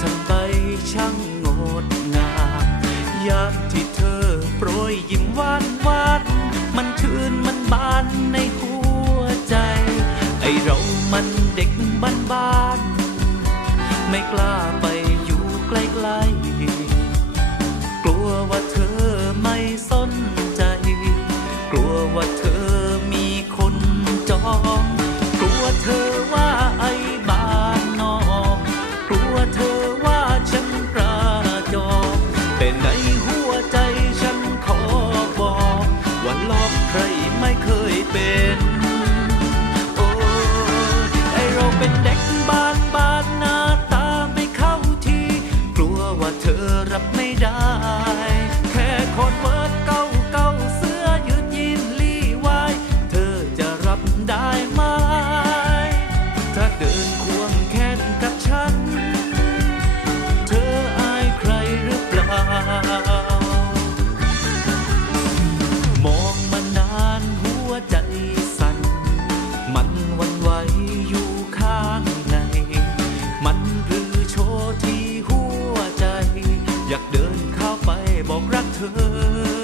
ทำไมช่างงดงามยากที่เธอโปรยยิ้มวานวานมันชื่นมันบานในหัวใจ ไอเรามันเด็กบ้านบ้านไม่กล้าไปอยู่ใกล้ๆ เคยเป็น artık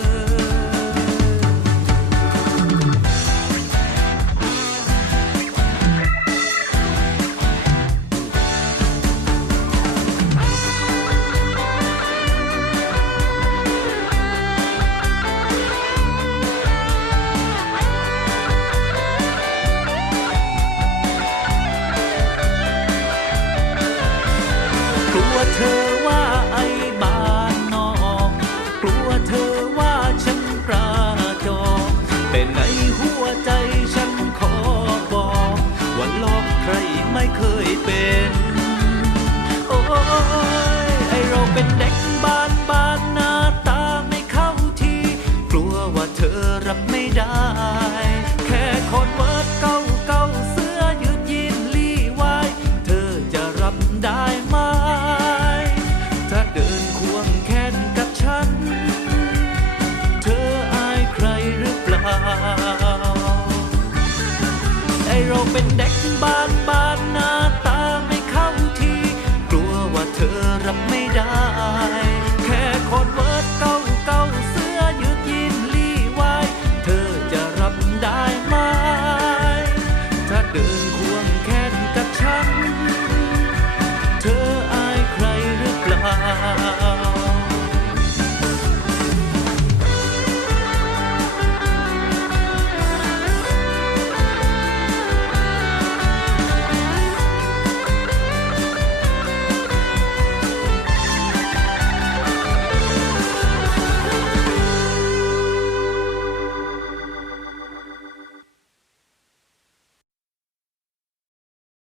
ไอเราเป็นเด็กบ้านบ้าน